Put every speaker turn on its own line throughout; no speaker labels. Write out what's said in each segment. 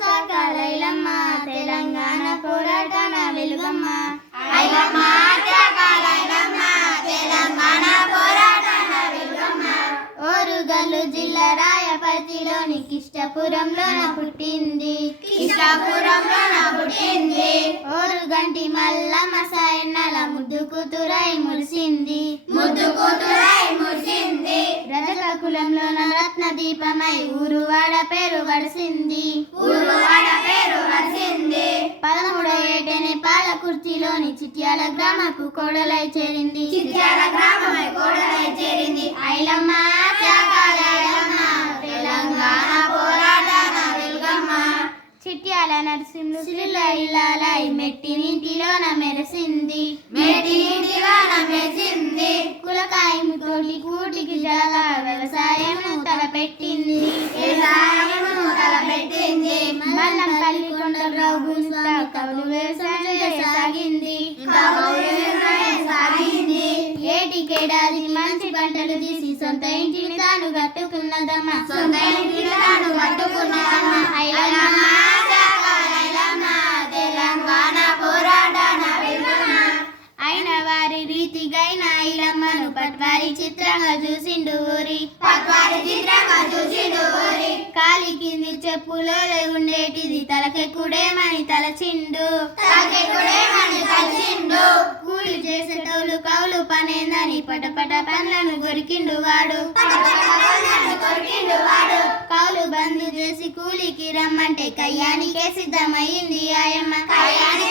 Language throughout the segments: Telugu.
చాకాలైలమ్మ తెలంగాణ పోరాటాన వెలుగమ్మ. ఐలమ్మ చాకాలైలమ్మ తెలంగాణ పోరాటాన వెలుగమ్మ. ఓరుగల్లు జిల్లా రాయపర్తిలోని కిష్టపురంలోన పుట్టింది. కిష్టపురంలోన పుట్టింది. ఓరుగంటి మల్లమ్మ సాయన్నల ముద్దు కూతురై మురిసింది. ముద్దు కూతురై మురిసింది. రజక కులంలోన రత్న దీపమై ఊరువాడ పేరు వడిసింది. ఊరువాడ పేరు వడిసింది. పదమూడో ఏటని పాలకుర్తిలోని చిట్యాల గ్రామపు కోడలై చేరింది. చిట్యాల గ్రామమై కోడలై చేరింది. ఐలమ్మ త్యాగాల ఐలమ్మ తెలంగాణ పోరాటాన వెలుగమ్మ. చిట్యాల నరసింహులు శ్రీల ఇల్లాలై మెట్టి నీటిలోన మెరిసింది. మెట్టి నీటిలోన మెరిసింది. కులకాయము తోటి కూటికి జల వ్యవసాయము తలపెట్టింది. వ్యవసాయము తలపెట్టింది. మల్లం పల్లి కొండరావు కవులు వ్యవసాయం సాగింది. సాగింది ఏటికేడాది మంచి పంటలు తీసి సొంత ఇంటిని తాను కట్టుకున్నదమ్మా. సొంత ఇంటిని తాను కట్టుకున్నదమ్మ. చిత్రంగా చూసిండు ఊరి. చిత్రంగా చూసిండు ఊరి. కాలి కింది చెప్పులో ఉండేటిది తలకెక్కుడేమని తలచిండు. తలకెక్కుడేమని తలచిండు. కూలి చేసేటోళ్ళు కౌలు పనేందని పటపట పనులను కొరికిండు వాడు. కౌలు బంద్ చేసి కూలికి రమ్మంటే కయ్యానికే సిద్ధమయ్యింది ఆయమ్మ. కయ్యానికే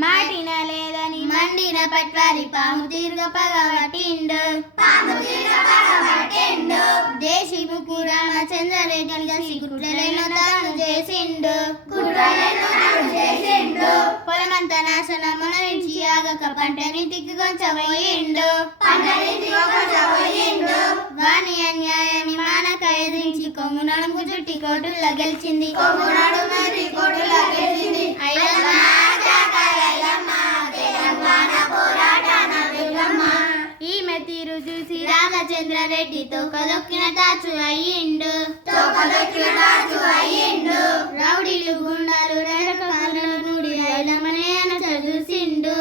మాటిన లేదని మండిన పట్వారి పాము తీరుగ పగబట్టిండు. పాము తీరుగ పగబట్టిండు. దేశి ముక్కు రామచంద్రరేఖలు కలిసి కుట్రలైన తాను చేసిండు. కుట్రలైన తాను చేసిండు. పొలమంతా నాశనమున నుంచి ఆగక పంటని తిక్కు కొంచెం పోయిండు పంటని తిక్కు కొంచెం పోయిండు వాని అన్యాయం మానక ఎదిరించి కొమ్ము నడుము చుట్టి కోటుల్లో గెలిచింది. కొమ్ము నడుము కోటుల్లో గెలిచింది. ఐలమ్మ రామచంద్రారెడ్డి తోకదొక్కిన తాచు అయ్యిండు. తాచు అయ్యిండు. రౌడీలు గుండాలు నూడి ఐలమ్మనే అనచ చూసిండు.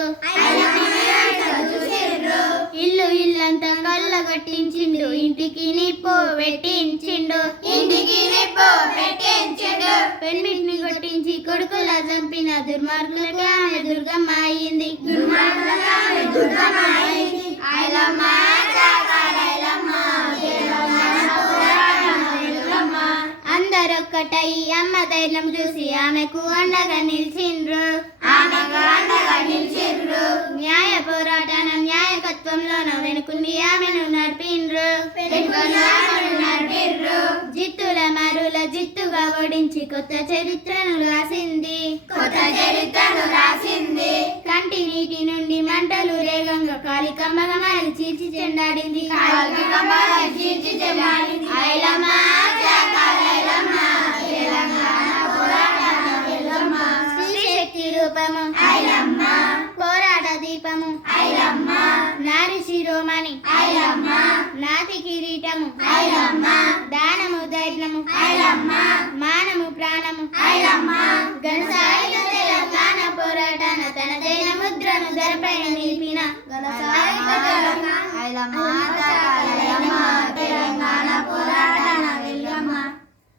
ఇల్లు ఇల్లంతా కళ్ళగట్టించిండు. ఇంటికి నిప్పు పెట్టించిండు. ఇంటికి నిప్పు పెట్టించిండు. పెన్మిట్ని కొట్టించి కొడుకుల చంపిన దుర్మార్గులకి ఆమె దుర్గమ్మ అయ్యింది దుర్మార్గులకి ఆమె దుర్గమ్మ అయ్యింది ఐలమ్మ అందరొక్కటై అమ్మ ధైర్యం చూసి ఆమెకు అండగా నిలిచిండ్రు. ఆమెకు అండగా నిలిచిండ్రు. న్యాయ పోరాటం న్యాయకత్వంలోన వెనుకుండి ఆమెను నడిపిండ్రు. వెనుకొని ఆమెను నడిపిండ్రు. జిత్తుల మరుల జిత్తుగా ఓడించి కొత్త చరిత్రను రాసింది. కొత్త చరిత్రను రాసింది. కంటి నీటి నుండి మంటలు రేగంగా కాలి కమ్మగా చీల్చి చెండాడింది. కాలి కమ్మగా చీల్చి చెండాడింది. ఐలమ్మ దీపము నారి శిరోమణి. నాతి కిరీటము. దానము ధైర్యము మానము ప్రాణము. ఐలమ్మ. గణసాయుధ తెలంగాణ పోరాటాన తనదైన ముద్రను ధరపైన నిలిపిన తెలంగాణ.